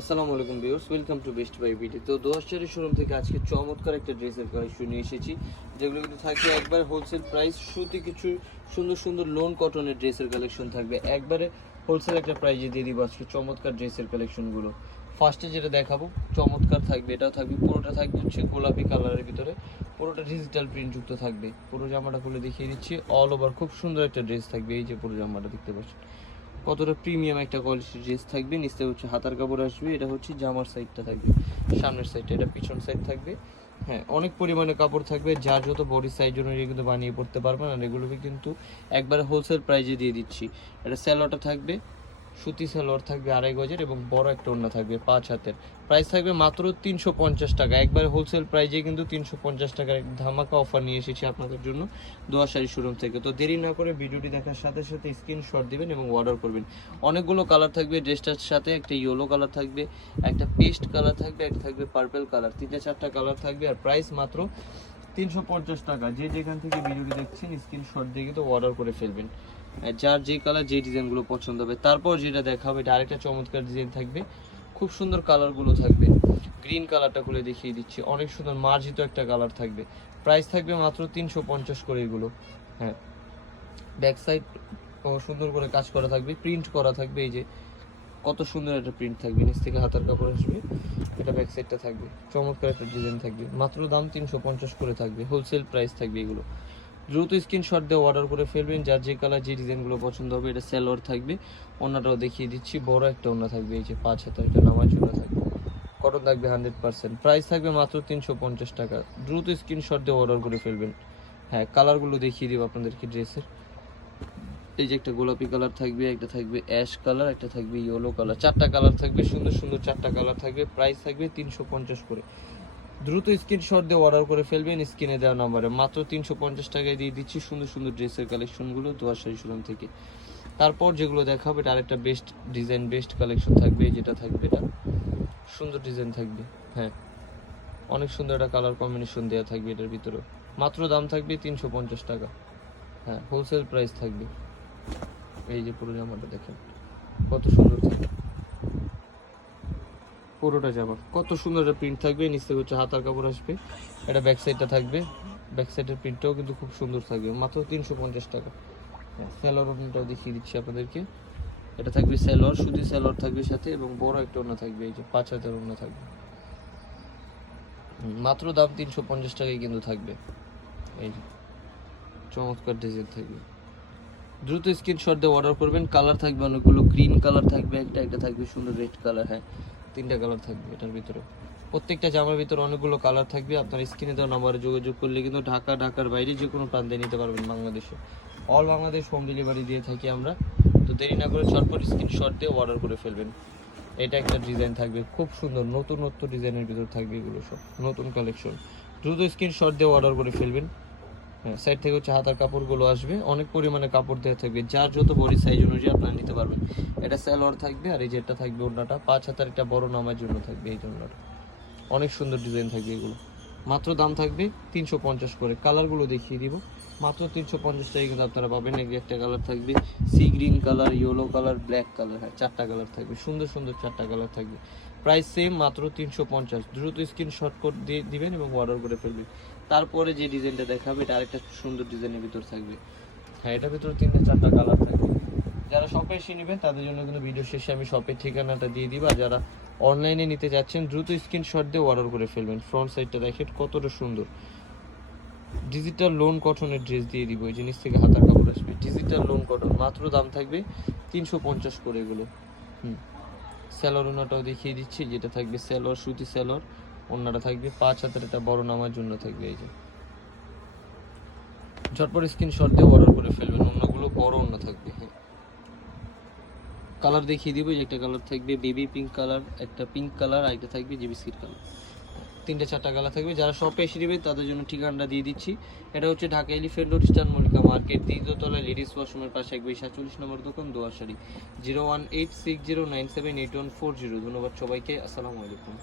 আসসালামু আলাইকুম viewers, welcome to best buy BD. তো দোয়াশারি শোরুম থেকে আজকে চমৎকার একটা ড্রেসের কালেকশন নিয়ে এসেছি, যেগুলো কিন্তু থাকবে একবার হোলসেল প্রাইস শুতে কিছু সুন্দর সুন্দর লোন কটনের ড্রেসের কালেকশন থাকবে। একবারে হোলসেল একটা প্রাইজে দিয়ে দিব আজকে চমৎকার ড্রেসের কালেকশনগুলো। ফার্স্টে যেটা দেখাবো, চমৎকার থাকবে, এটাও থাকবে, পুরোটা থাকবে হচ্ছে গোলাপি কালারের ভিতরে। পুরোটা ডিজিটাল প্রিন্ট যুক্ত থাকবে। পুরো জামাটা খুলে দেখিয়ে দিচ্ছি অল ওভার খুব সুন্দর একটা ড্রেস থাকবে, এই যে পুরো জামাটা দেখতে পাচ্ছেন। কতটা প্রিমিয়াম একটা কোয়ালিটির ড্রেস থাকবে, নিচে হচ্ছে হাতার কাপড় আসবে, এটা হচ্ছে জামার সাইডটা থাকবে, সামনের সাইডটা এটা পিছন সাইড থাকবে। হ্যাঁ অনেক পরিমাণে কাপড় থাকবে, যার যত বডি সাইজ অনুযায়ী কিন্তু বানিয়ে পড়তে পারবেন, আর এগুলোকে কিন্তু একবার হোলসেল প্রাইজে দিয়ে দিচ্ছি। এটা স্যালোটা থাকবে সুতি সালোয়ার থাকবে আড়াই গজের এবং বড় একটা ওড়না থাকবে পাঁচ হাতের। প্রাইস থাকবে মাত্র তিনশো পঞ্চাশ টাকা। একবার হোলসেল প্রাইজে কিন্তু তিনশো পঞ্চাশ টাকার ধামাকা অফার নিয়ে এসেছি আপনাদের জন্য দোয়া শাড়ি শোরুম থেকে। তো দেরি না করে ভিডিওটি দেখার সাথে সাথে স্ক্রিনশট দিবেন এবং অর্ডার করবেন। অনেকগুলো কালার থাকবে ড্রেসটার সাথে একটা ইয়েলো কালার থাকবে, একটা পেস্ট কালার থাকবে, একটা থাকবে পার্পল কালার তিনটে চারটা কালার থাকবে আর প্রাইস মাত্র তিনশো পঞ্চাশ টাকা। যে যেখান থেকে ভিডিওটি দেখছেন স্ক্রিনশট দিয়ে কিন্তু অর্ডার করে ফেলবেন। যার যে কালার যে ডিজাইনগুলো পছন্দ হবে, তারপর যেটা দেখাবো এটা আরেকটা চমৎকার ডিজাইন থাকবে। খুব সুন্দর কালারগুলো থাকবে। গ্রিন কালারটা খুলে দেখিয়ে দিচ্ছি। অনেক সুন্দর মার্জিত একটা কালার থাকবে। প্রাইস থাকবে মাত্র তিনশো পঞ্চাশ করে এগুলো। হ্যাঁ। ব্যাক সাইড সুন্দর করে কাজ করা থাকবে। প্রিন্ট করা থাকবে এই যে। কত সুন্দর একটা প্রিন্ট থাকবে। নিচ থেকে হাতার কাপড় আসবে। এটা ব্যাক সাইডটা থাকবে। চমৎকার একটা ডিজাইন থাকবে। মাত্র দাম তিনশো পঞ্চাশ করে থাকবে। হোলসেল প্রাইস থাকবে এগুলো। দ্রুত স্ক্রিনশট দিয়ে অর্ডার করে ফেলবেন। যার যে কালার যে ডিজাইনগুলো পছন্দ হবে, এটা স্যালোয়ার থাকবে। অন্যটাও দেখিয়ে দিচ্ছি। বড় একটা অন্য থাকবে, এই যে পাঁচ হাতে, এটা নামাজ জন্য থাকবে। কটন থাকবে হান্ড্রেড পার্সেন্ট প্রাইস থাকবে মাত্র তিনশো পঞ্চাশ টাকা। দ্রুত স্ক্রিনশট দিয়ে অর্ডার করে ফেলবেন। হ্যাঁ কালারগুলো দেখিয়ে দিব আপনাদেরকে ড্রেসের। এই যে একটা গোলাপি কালার থাকবে, একটা থাকবে অ্যাশ কালার একটা থাকবে ইয়েলো কালার চারটা কালার থাকবে, সুন্দর সুন্দর চারটা কালার থাকবে। প্রাইস থাকবে তিনশো পঞ্চাশ করে। দ্রুত স্ক্রিনশট দিয়ে অর্ডার করে ফেলবেন, স্ক্রিনে দেওয়া নাম্বারে মাত্র তিনশো পঞ্চাশ টাকায় দিয়ে দিচ্ছি সুন্দর সুন্দর ড্রেসের কালেকশনগুলো দোয়াশারি শোরুম থেকে। তারপর যেগুলো দেখা হবে এটা আরেকটা বেস্ট ডিজাইন বেস্ট কালেকশন থাকবে যেটা থাকবে এটা। সুন্দর ডিজাইন থাকবে হ্যাঁ। অনেক সুন্দর একটা কালার কম্বিনেশন দেওয়া থাকবে এটার ভিতরে মাত্র দাম থাকবে তিনশো পঞ্চাশ টাকা। হ্যাঁ হোলসেল প্রাইস থাকবে। এই যে পুরো জামাটা দেখেন, কত সুন্দর থাকবে। পুরোটা জামা। কত সুন্দর একটা প্রিন্ট থাকবে, নিচ থেকে হচ্ছে হাতার কাপড় আসবে, এটা ব্যাক সাইডটা থাকবে ব্যাক সাইডের প্রিন্টটাও কিন্তু খুব সুন্দর থাকবে, মাত্র তিনশো পঞ্চাশ টাকা। স্যালোর ওনাটাও দেখিয়ে দিচ্ছি আপনাদেরকে। এটা থাকবে স্যালোর শুধু স্যালোর থাকবে সাথে এবং বড় একটা ওনা থাকবে, এই যে পাঁচ হাজার ওনা থাকবে। মাত্র দাম তিনশো পঞ্চাশ টাকায় কিন্তু থাকবে। এই যে চমৎকার ডিজাইন থাকবে। দ্রুত স্ক্রিনশট দিয়ে অর্ডার করবেন। কালার থাকবে অনেকগুলো গ্রিন কালার থাকবে, একটা একটা থাকবে, সুন্দর রেড কালার হ্যাঁ। তিনটা কালার থাকবে এটার ভিতরে। প্রত্যেকটা জামার ভিতরে অনেকগুলো কালার থাকবে। আপনার স্ক্রিনে দেওয়া নাম্বারে যোগাযোগ করলে কিন্তু ঢাকা, ঢাকার বাইরে যে কোনো প্রান্তে নিতে পারবেন বাংলাদেশে। অল বাংলাদেশ হোম ডেলিভারি দিয়ে থাকি আমরা। তো দেরি না করে চটপট স্ক্রিনশট দিয়ে অর্ডার করে ফেলবেন। এটা একটা ডিজাইন থাকবে। খুব সুন্দর নতুন নতুন ডিজাইনের ভিতর থাকবে এগুলো সব, নতুন কালেকশন দ্রুত স্ক্রিনশট দিয়ে অর্ডার করে ফেলবেন। হ্যাঁ সাইড থেকে হচ্ছে হাতার কাপড়গুলো আসবে। অনেক পরিমাণে কাপড় দেওয়া থাকবে। যার যত বডি সাইজ অনুযায়ী আপনারা নিতে পারবেন। এটা স্যালোয়ার থাকবে আর এই যেটা থাকবে ওড়নাটা। পাঁচ হাতার একটা বড় নামার জন্য থাকবে এই ওড়নাটা। অনেক সুন্দর ডিজাইন থাকবে এগুলো। মাত্র দাম থাকবে তিনশো পঞ্চাশ করে। কালারগুলো দেখিয়ে দিব। মাত্র তিনশো পঞ্চাশ টাকা কিন্তু আপনারা পাবেন। যে একটা কালার থাকবে sea green colour yellow colour black colour হ্যাঁ চারটা কালার থাকবে। সুন্দর সুন্দর চারটা কালার থাকবে। প্রাইস সেম মাত্র তিনশো পঞ্চাশ। দ্রুত স্ক্রিনশট করে দিয়ে দিবেন এবং অর্ডার করে ফেলবেন। তারপরে যে ডিজাইনটা দেখাবে, এটা আরেকটা সুন্দর ডিজাইনের ভিতর থাকবে। হ্যাঁ এটার ভিতরে তিনটে চারটা কালার থাকবে যারা শপে এসে নেবেন তাদের জন্য কিন্তু ভিডিও শেষে আমি শপের ঠিকানাটা দিয়ে দিব। যারা অনলাইনে নিতে যাচ্ছেন, দ্রুত স্ক্রিনশট দিয়ে অর্ডার করে ফেলবেন। ফ্রন্ট সাইডটা দেখেন কতটা সুন্দর। ডিজিটাল লোন কটনের ড্রেস দিয়ে দিব। এই জিনিস থেকে হাতার কাপড় আসবে। ডিজিটাল লোন কটন মাত্র দাম থাকবে তিনশো পঞ্চাশ করে এগুলো। হুম। স্যালোর ওনাটাও দেখিয়ে দিচ্ছি। যেটা থাকবে স্যালোর সুতি স্যালোর অন্যটা থাকবে, পাঁচ হাতের একটা বড় নামার জন্য থাকবে এই যে। ঝটপট স্ক্রিনশট দিয়ে অর্ডার করে ফেলবেন, অন্যগুলো বড় অন্য থাকবে হ্যাঁ। কালার দেখিয়ে দিব একটা কালার থাকবে বেবি পিঙ্ক কালার একটা পিঙ্ক কালার আর একটা থাকবে বিস্কিট কালার তিনটে চারটা কালার থাকবে, যারা শপে এসে নেবে তাদের জন্য ঠিকানাটা দিয়ে দিচ্ছি। এটা হচ্ছে Dhaka Elephant Road Star Mallika market দ্বিতীয়তলা ladies ওয়াশরুমের পাশে একবার সাতচল্লিশ নম্বর দোকান দোয়াশাড়ি zero one eight six zero nine seven eight one four zero ধন্যবাদ সবাইকে, আসসালামু আলাইকুম।